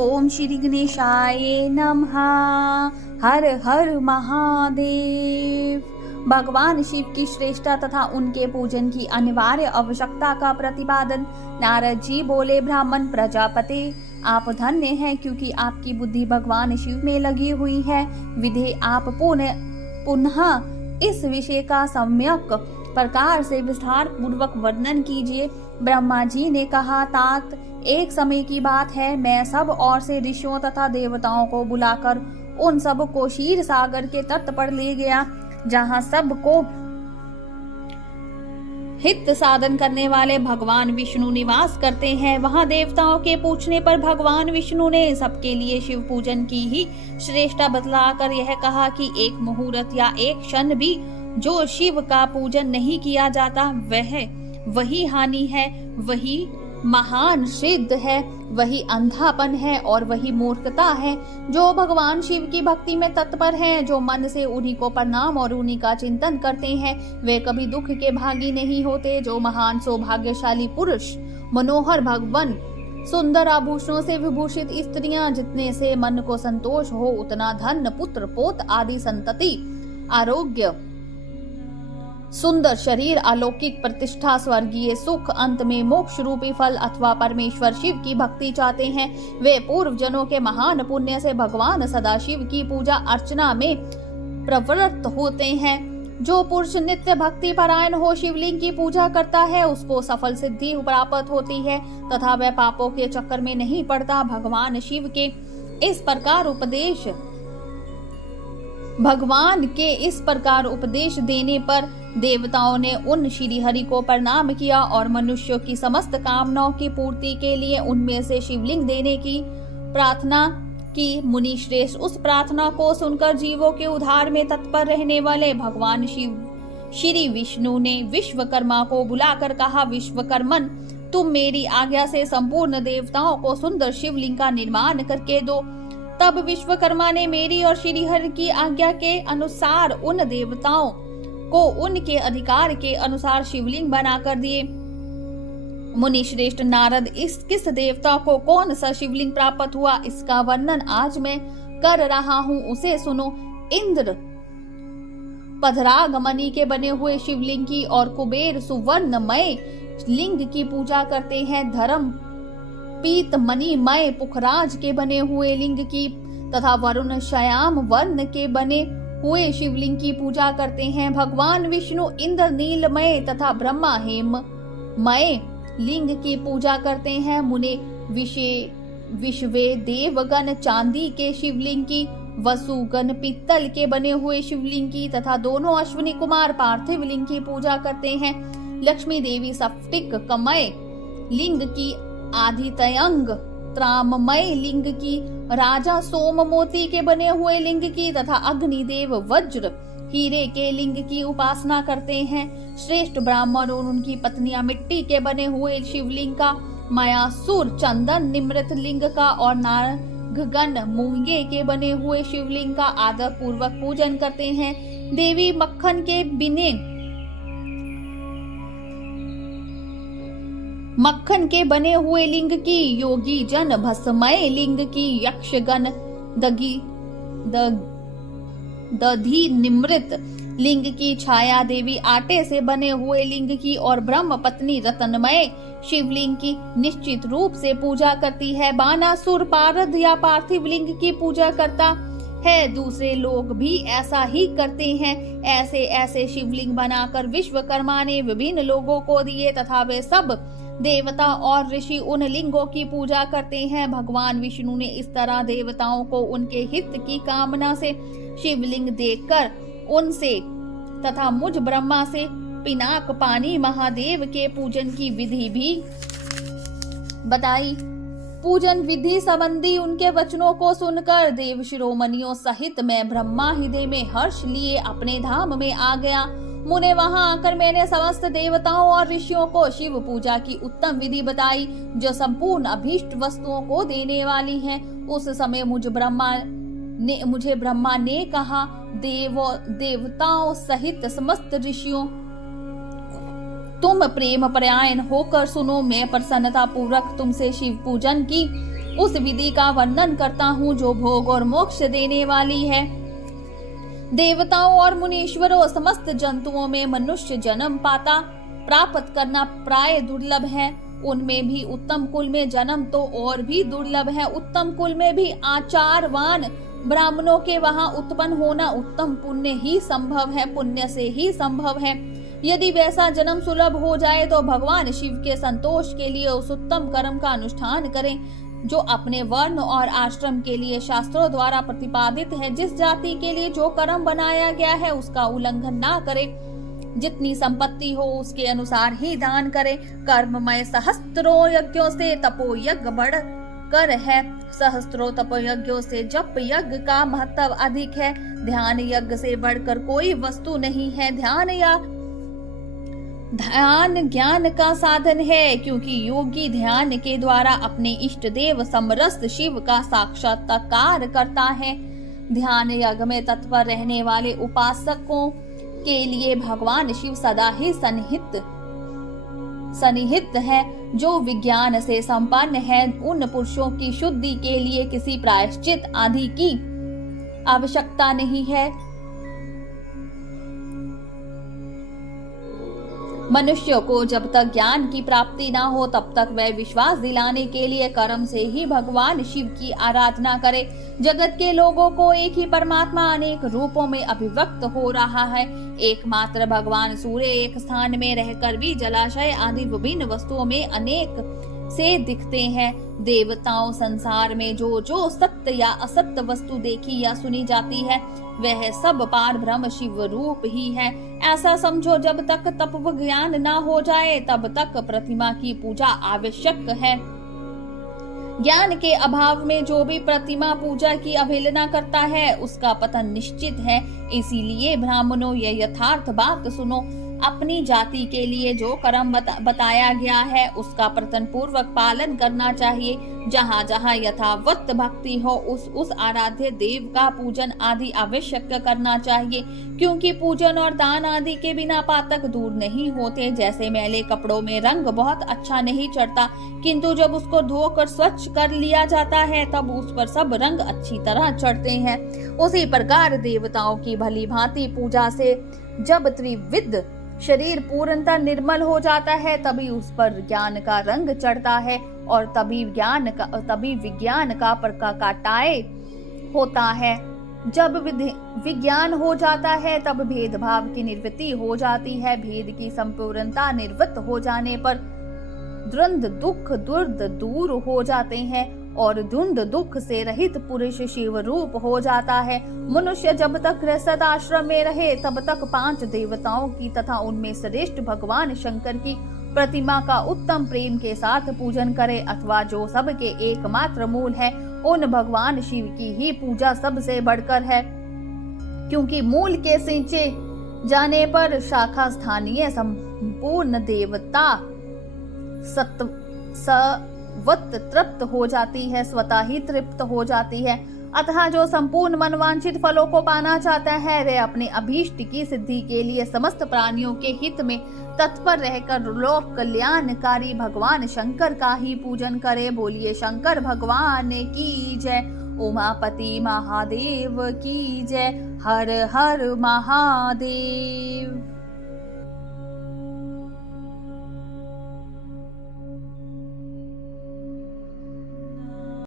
ओम श्री गणेशाय नमः। हर हर महादेव। भगवान शिव की श्रेष्ठता तथा उनके पूजन की अनिवार्य आवश्यकता का प्रतिपादन। नारद जी बोले, ब्राह्मण प्रजापति, आप धन्य हैं क्योंकि आपकी बुद्धि भगवान शिव में लगी हुई है। विधे आप पुनः इस विषय का सम्यक प्रकार से विस्तार पूर्वक वर्णन कीजिए। ब्रह्मा जी ने कहा, तात एक समय की बात है, मैं सब ओर से ऋषियों तथा देवताओं को बुलाकर उन सब को क्षीर सागर के तट पर ले गया, जहाँ सबको हित साधन करने वाले भगवान विष्णु निवास करते हैं। वहां देवताओं के पूछने पर भगवान विष्णु ने सबके लिए शिव पूजन की ही श्रेष्ठता बतलाकर यह कहा कि एक मुहूर्त या एक क्षण भी जो शिव का पूजन नहीं किया जाता वही हानि है, वही महान सिद्ध है, वही अंधापन है और वही मूर्खता है। जो भगवान शिव की भक्ति में तत्पर हैं, जो मन से उन्हीं को प्रणाम और उन्हीं का चिंतन करते हैं, वे कभी दुख के भागी नहीं होते। जो महान सौभाग्यशाली पुरुष, मनोहर भगवान, सुंदर आभूषणों से विभूषित स्त्रियां, जितने से मन को संतोष हो उतना धन, पुत्र, पोत आदि संतति, आरोग्य, सुंदर शरीर, अलौकिक प्रतिष्ठा, स्वर्गीय सुख, अंत में मोक्ष रूपी फल अथवा परमेश्वर शिव की भक्ति चाहते हैं, वे पूर्व जनों के महान पुण्य से भगवान सदाशिव की पूजा अर्चना में प्रवृत्त होते हैं। जो पुरुष नित्य भक्ति परायण हो शिवलिंग की पूजा करता है, उसको सफल सिद्धि प्राप्त होती है तथा वह पापों के चक्कर में नहीं पड़ता। भगवान के इस प्रकार उपदेश देने पर देवताओं ने उन श्री हरि को प्रणाम किया और मनुष्यों की समस्त कामनाओं की पूर्ति के लिए उनमें से शिवलिंग देने की प्रार्थना की। मुनि श्रेष्ठ उस प्रार्थना को सुनकर जीवों के उद्धार में तत्पर रहने वाले भगवान शिव श्री विष्णु ने विश्वकर्मा को बुलाकर कहा, विश्वकर्मन, तुम मेरी आज्ञा से संपूर्ण देवताओं को सुंदर शिवलिंग का निर्माण करके दो। तब विश्वकर्मा ने मेरी और श्रीहरि की आज्ञा के अनुसार उन देवताओं को उनके अधिकार के अनुसार शिवलिंग बनाकर दिए। मुनि श्रेष्ठ नारद, किस देवता को कौन सा शिवलिंग प्राप्त हुआ, इसका वर्णन आज मैं कर रहा हूँ, उसे सुनो। इंद्र पधरागमणि के बने हुए शिवलिंग की और कुबेर सुवर्णमय लिंग की पूजा करते हैं। धर्म पीत मणिमय पुखराज के बने हुए लिंग की तथा वरुण श्याम वर्ण के बने हुए शिवलिंग की पूजा करते हैं। भगवान विष्णु इंद्र नीलमय तथा ब्रह्मा हेममय लिंग की पूजा करते हैं। मुने विश्वे देवगण चांदी के शिवलिंग की, वसुगण पीतल के बने हुए शिवलिंग की तथा दोनों अश्विनी कुमार पार्थिव लिंग की पूजा करते हैं। लक्ष्मी देवी स्फटिक कमय लिंग की, आदित्यंग त्राममय लिंग की, राजा सोम मोती के बने हुए लिंग की तथा अग्निदेव वज्र हीरे के लिंग की उपासना करते हैं। श्रेष्ठ ब्राह्मण और उनकी पत्नियां मिट्टी के बने हुए शिवलिंग का, मायासुर चंदन निमृत लिंग का और नागगण मूंगे के बने हुए शिवलिंग का आदर पूर्वक पूजन करते हैं। देवी मक्खन के बने हुए लिंग की, योगी जन भस्मय लिंग की, यक्षगण दधी निमृत लिंग की, छाया देवी आटे से बने हुए लिंग की और ब्रह्म पत्नी रत्नमय शिवलिंग की निश्चित रूप से पूजा करती है। बानासुर पारद या पार्थिव लिंग की पूजा करता है। दूसरे लोग भी ऐसा ही करते हैं। ऐसे ऐसे शिवलिंग बनाकर विश्वकर्मा ने विभिन्न लोगों को दिए तथा वे सब देवता और ऋषि उन लिंगों की पूजा करते हैं। भगवान विष्णु ने इस तरह देवताओं को उनके हित की कामना से शिवलिंग देकर उनसे तथा मुझ ब्रह्मा से पिनाक पानी महादेव के पूजन की विधि भी बताई। पूजन विधि संबंधी उनके वचनों को सुनकर देव शिरोमणियों सहित मैं ब्रह्मा हृदय में हर्ष लिए अपने धाम में आ गया। मुने वहां आकर मैंने समस्त देवताओं और ऋषियों को शिव पूजा की उत्तम विधि बताई, जो संपूर्ण अभीष्ट वस्तुओं को देने वाली है। उस समय मुझे ब्रह्मा ने कहा, देवताओं सहित समस्त ऋषियों, तुम प्रेम परायण होकर सुनो। मैं प्रसन्नता पूर्वक तुमसे शिव पूजन की उस विधि का वर्णन करता हूँ जो भोग और मोक्ष देने वाली है। देवताओं और मुनीश्वरों समस्त जंतुओं में मनुष्य जन्म पाता प्राप्त करना प्राय दुर्लभ है। उनमें भी उत्तम कुल में जन्म तो और भी दुर्लभ है। उत्तम कुल में भी आचारवान ब्राह्मणों के वहां उत्पन्न होना उत्तम पुण्य ही संभव है, पुण्य से ही संभव है। यदि वैसा जन्म सुलभ हो जाए तो भगवान शिव के संतोष के लिए उस उत्तम कर्म का अनुष्ठान करें जो अपने वर्ण और आश्रम के लिए शास्त्रों द्वारा प्रतिपादित है। जिस जाति के लिए जो कर्म बनाया गया है उसका उल्लंघन ना करे। जितनी संपत्ति हो उसके अनुसार ही दान करे। कर्ममय सहस्त्रों यज्ञों से तपो यज्ञ बढ़ कर है। सहस्त्रों तपोयज्ञों से जप यज्ञ का महत्व अधिक है। ध्यान यज्ञ से बढ़कर कोई वस्तु नहीं है। ध्यान ज्ञान का साधन है, क्योंकि योगी ध्यान के द्वारा अपने इष्ट देव समरस शिव का साक्षात्कार करता है। ध्यान यज्ञ में तत्पर रहने वाले उपासकों के लिए भगवान शिव सदा ही सन्निहित है। जो विज्ञान से संपन्न है उन पुरुषों की शुद्धि के लिए किसी प्रायश्चित आदि की आवश्यकता नहीं है। मनुष्य को जब तक ज्ञान की प्राप्ति ना हो तब तक वह विश्वास दिलाने के लिए कर्म से ही भगवान शिव की आराधना करे। जगत के लोगों को एक ही परमात्मा अनेक रूपों में अभिव्यक्त हो रहा है। एकमात्र भगवान सूर्य एक स्थान में रहकर भी जलाशय आदि विभिन्न वस्तुओं में अनेक से दिखते हैं। देवताओं संसार में जो जो सत्य या असत्य वस्तु देखी या सुनी जाती है वह सब पार ब्रह्म शिव रूप ही है। ऐसा समझो, जब तक तत्व ज्ञान ना हो जाए तब तक प्रतिमा की पूजा आवश्यक है। ज्ञान के अभाव में जो भी प्रतिमा पूजा की अवहेलना करता है उसका पतन निश्चित है। इसीलिए ब्राह्मणों ये यथार्थ बात सुनो। अपनी जाति के लिए जो कर्म बताया गया है उसका प्रयत्न पूर्वक पालन करना चाहिए। जहाँ जहाँ यथावत भक्ति हो उस आराध्य देव का पूजन आदि आवश्यक करना चाहिए, क्योंकि पूजन और दान आदि के बिना पातक दूर नहीं होते। जैसे मैले कपड़ों में रंग बहुत अच्छा नहीं चढ़ता, किंतु जब उसको धोकर स्वच्छ कर लिया जाता है तब उस पर सब रंग अच्छी तरह चढ़ते हैं। उसी प्रकार देवताओं की भली भांति पूजा से जब त्रिविध शरीर पूर्णतः निर्मल हो जाता है तभी उस पर ज्ञान का रंग चढ़ता है और तभी विज्ञान का प्रकाटाय होता है। जब विज्ञान हो जाता है तब भेदभाव की निवृत्ति हो जाती है। भेद की संपूर्णता निवृत्त हो जाने पर द्वंद्व दुख दूर हो जाते हैं और द्वंद्व दुख से रहित पुरुष शिव रूप हो जाता है। मनुष्य जब तक गृहस्थ आश्रम में रहे तब तक 5 देवताओं की तथा उनमें श्रेष्ठ भगवान शंकर की प्रतिमा का उत्तम प्रेम के साथ पूजन करे, अथवा जो सबके एकमात्र मूल है उन भगवान शिव की ही पूजा सबसे बढ़कर है। क्योंकि मूल के सिंचे जाने पर शाखा स्थानीय संपूर्ण देवता वत तृप्त हो जाती है, स्वतः ही तृप्त हो जाती है। अतः जो संपूर्ण मनवांछित फलों को पाना चाहता है वह अपने अभीष्ट की सिद्धि के लिए समस्त प्राणियों के हित में तत्पर रहकर लोक कल्याणकारी भगवान शंकर का ही पूजन करे। बोलिए शंकर भगवान की जय। उमापति महादेव की जय। हर हर महादेव।